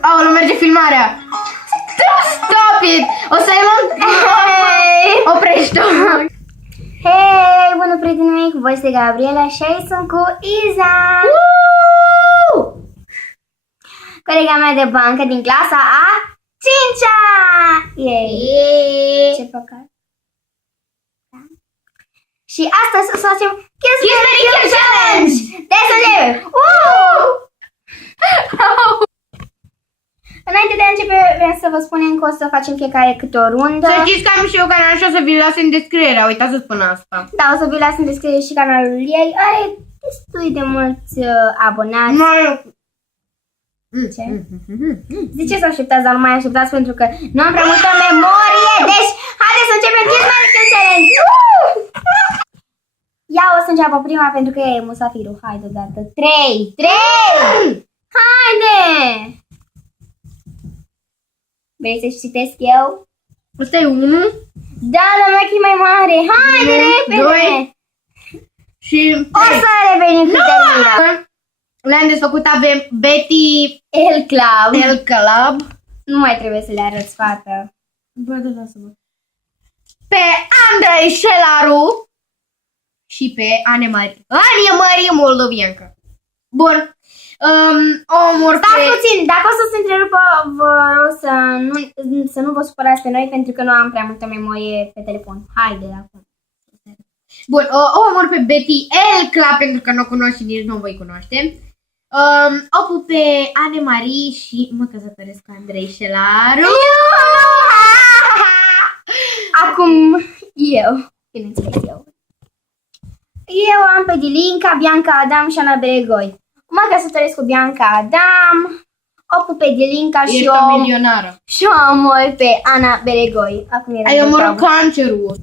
Aoleu, merge filmarea. Stop it! O să-i luăm... Hei! Oprește-o! Hei, bună prietenii mei, cu voi este Gabriela și aici sunt cu Iza. Colega mea de bancă din clasa a 5-a. Yay! Ce păcat. Da. Și astăzi o să facem Kiss Mary Kill Challenge! Deci să începem! Înainte de a începe, vreau să vă spunem că o să facem fiecare câte o rundă. Să știți că am și eu canal și o să vi-l las în descriere. Uitați să spun asta. Da, o să vi las în descriere și canalul ei. Are destul de mulți abonați. Ce? De ce să așteptați, dar nu mai așteptați pentru că nu am prea multă memorie. Deci, haideți să începem Kiss Mary Kill Challenge! Ea o să înceapă prima pentru că ea e musafirul. Haide odată. 3! Haide! Vrei să-și citesc eu? Ăsta e 1. Da, dar mea e mai mare. Haide, repede! 2 și O să revenim cu termina. Le-am desfăcut, avem Betty El Club. El Club. Nu mai trebuie să le arăți, fată. Bă, da, lasă-mă. Pe Andrei Șelaru și pe Anemarie Moldoviancă. Bun. Omor Stai puțin, dacă o să se întrerupă, vă rog să nu vă supărați pe noi pentru că nu am prea multă memorie pe telefon. Haide, acum. Bun, omor pe Betty El Club pentru că nu o cunosc și nici nu o voi cunoaște. O pup pe Anemarie și mă căsătoresc cu Andrei Șelaru. Acum eu, bineînțeles eu. Eu am pe Dilinca, Bianca Adam și Ana Beregoi. Mă căsătoresc cu Bianca Adam, o pup pe Dilinca și Ești o o milionară. și o omor pe Ana Beregoi. Acum era Ai omorât cancerul.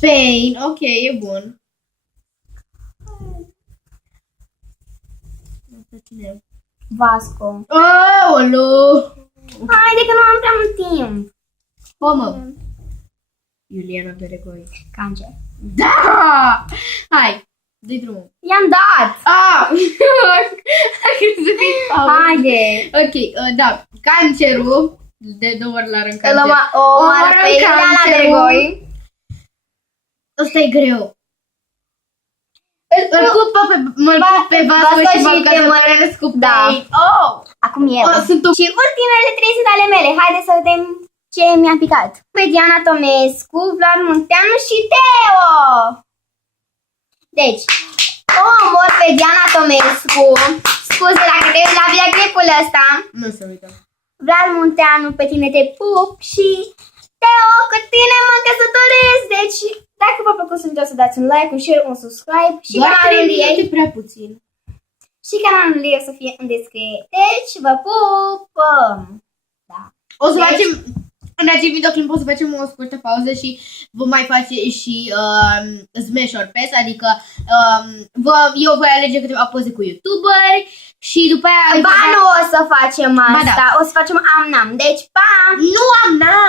Pain, ok, e bun. Vasco. Aoleu! Haide că nu am prea mult timp. Mă. Iuliana Beregoi. Cancer. Da! Hai, dă-i drumul. I-am dat. Haide. Ok, da. Cancerul. De 2 ori la rând Îl cancer. omoară pe Iuliana Beregoi. Ăsta e greu. Îl pup pe Vasco și mă căsătoresc cu Da. Pain. Oh! Acum eu. Sunt Și ultimele 3 sunt ale mele. Haide să vedem ce mi-a picat. Pe Diana Tomescu, Vlad Munteanu și Teo. Deci, o omor pe Diana Tomescu. Scuze dacă te uiți la videoclipul ăsta. Nu se uită. Vlad Munteanu, pe tine te pup și Teo, cu tine mă căsătoresc. Deci, dacă v-a plăcut, să nu uitați să dați un like, un share, un subscribe și Doar 3 canalul minute ei. prea puțin. Și canalul ei o să fie în descriere. Deci, vă pupăm! Da. O să Deci- facem, în acest videoclip o să facem o scurtă pauză și vom mai face și Smash or Pass, adică eu voi alege câteva poze cu youtuberi și după aia... Ba, nu o să facem asta, da. o să facem am-nam. Deci, pa! Nu am, n-am!